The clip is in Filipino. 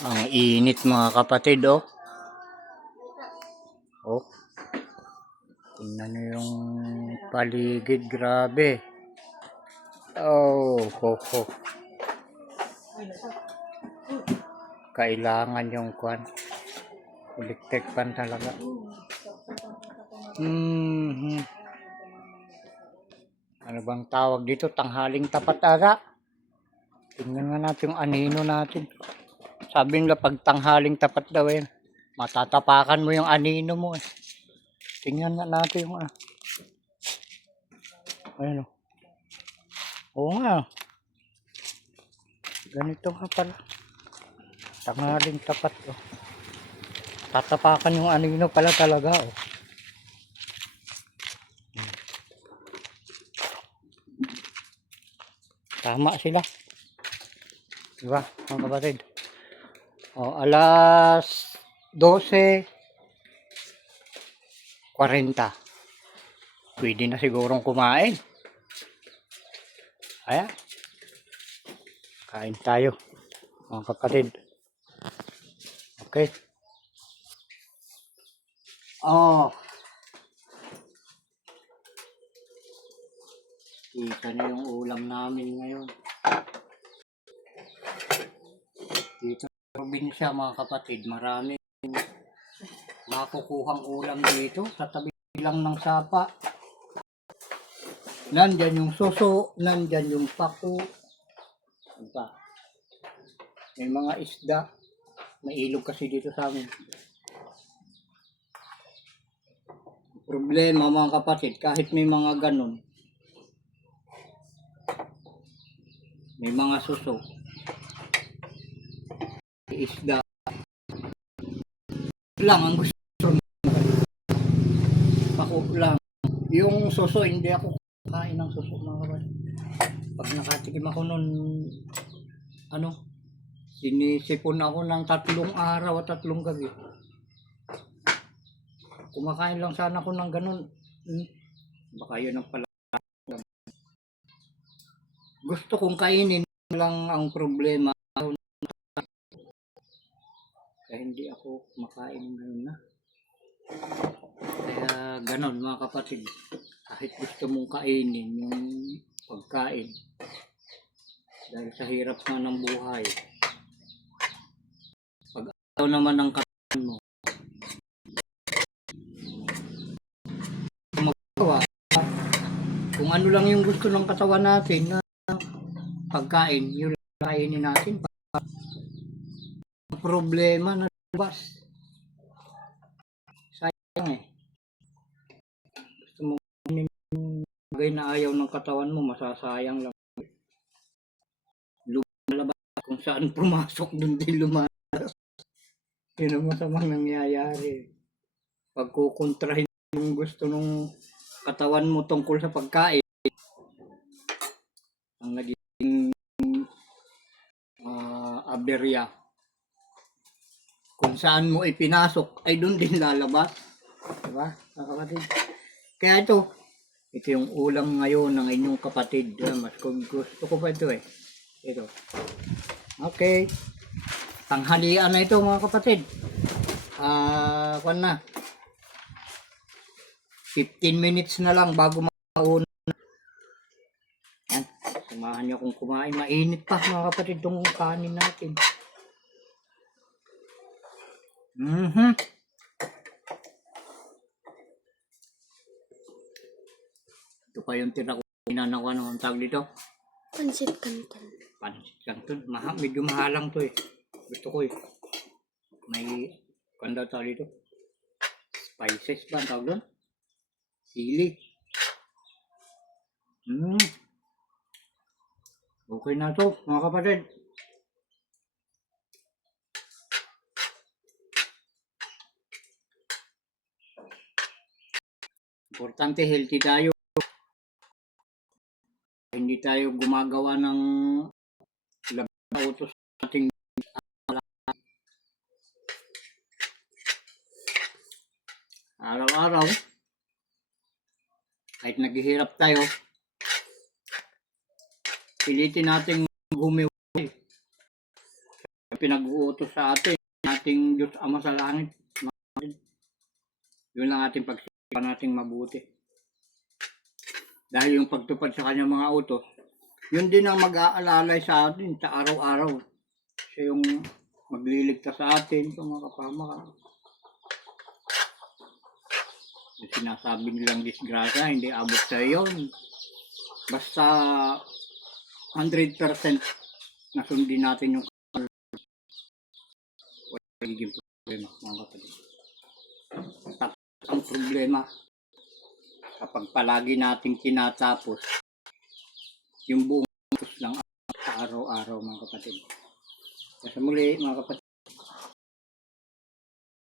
Ang init mga kapatid, oh. Oh, tingnan nyo yung paligid, grabe. Oh, ho, ho. Kailangan yung kwan. Electric pan talaga. Ano bang tawag dito? Tanghaling tapat aga. Tingnan nga natin yung anino natin. Sabi nila pag tanghaling tapat daw eh, matatapakan mo yung anino mo eh. Tingnan nga natin yung ayun oh. Oo nga. Ganito nga pala. Tanghaling tapat oh. Tatapakan yung anino pala talaga oh. Tama sila. Diba mga kapatid? Oh, alas 12:40. Pwede na sigurong kumain. Ayan. Kain tayo mga kapatid. Okay. Oh. Kita na yung ulam namin ngayon. Dito sa probinsya mga kapatid, marami makukuhang ulam dito sa tabi lang ng sapa. Nandyan yung suso, nandyan yung pako. Diba? May mga isda. May ilog kasi dito sa amin. Problema mga kapatid, kahit may mga ganun, may mga suso, isda lang ang gusto pako lang. Yung suso, hindi ako kain ng suso mga kapatid. Pag nakatikim ako nun, sinisipon ako ng 3 araw at 3 gabi. Kumakain lang sana ako ng ganun. Baka yun ang pala. Gusto kong kainin lang ang problema. Kaya hindi ako kumakain ngayon na. Kaya ganon mga kapatid. Kahit gusto mong kainin yung pagkain. Dahil sa hirap nga ng buhay. Pag ayaw naman ng katawan mo. Magawa. Kung ano lang yung gusto ng katawan natin na pagkain, yun lang kainin natin. Ang problema na labas. Sayang eh. Gusto mo kainin yung bagay na ayaw ng katawan mo, masasayang lang. Lumalabas kung saan pumasok, dun din lumalabas. Yun ang masamang nangyayari. Pagkukontrahin yung gusto ng katawan mo tungkol sa pagkain, ang naging aberya. Kung saan mo ipinasok, ay doon din lalabas. Diba, mga kapatid? Kaya ito yung ulam ngayon ng inyong kapatid. Mas gusto ko pa ito eh. Ito. Okay. Tanghalian na ito mga kapatid. Kwan na. 15 minutes na lang bago mauna. Yan. Samahan niyo kung kumain. Mainit pa mga kapatid itong kanin natin. Ito pa yung tinakunan ng ang tawag dito. Pansit Canton. Pansit Canton. Medyo mahalang to eh. Gusto ko eh. May kanda tawag dito. Spices ba ang tawag doon? Sili. Okay na to mga kapatid. Importante healthy tayo. Hindi tayo gumagawa ng labas na utos nating araw-araw. Kahit naghihirap tayo, pilitin nating gumiwa. pinag-uutos sa atin, ating Diyos Ama sa langit. Yun lang ating pagsipan nating mabuti. Dahil yung pagtupad sa kanyang mga utos, yun din ang mag-aalalay sa atin sa araw-araw. Siya yung magliligtas sa atin kung mga kapama. Yung sinasabi nilang disgrasya, hindi abot sa yun. Basta 100% na sundin natin yung magiging problema, mga kapatid. Tapos ang problema, kapag palagi nating tinatapos yung buong utos ng sa araw-araw, mga kapatid. Sa muli, mga kapatid.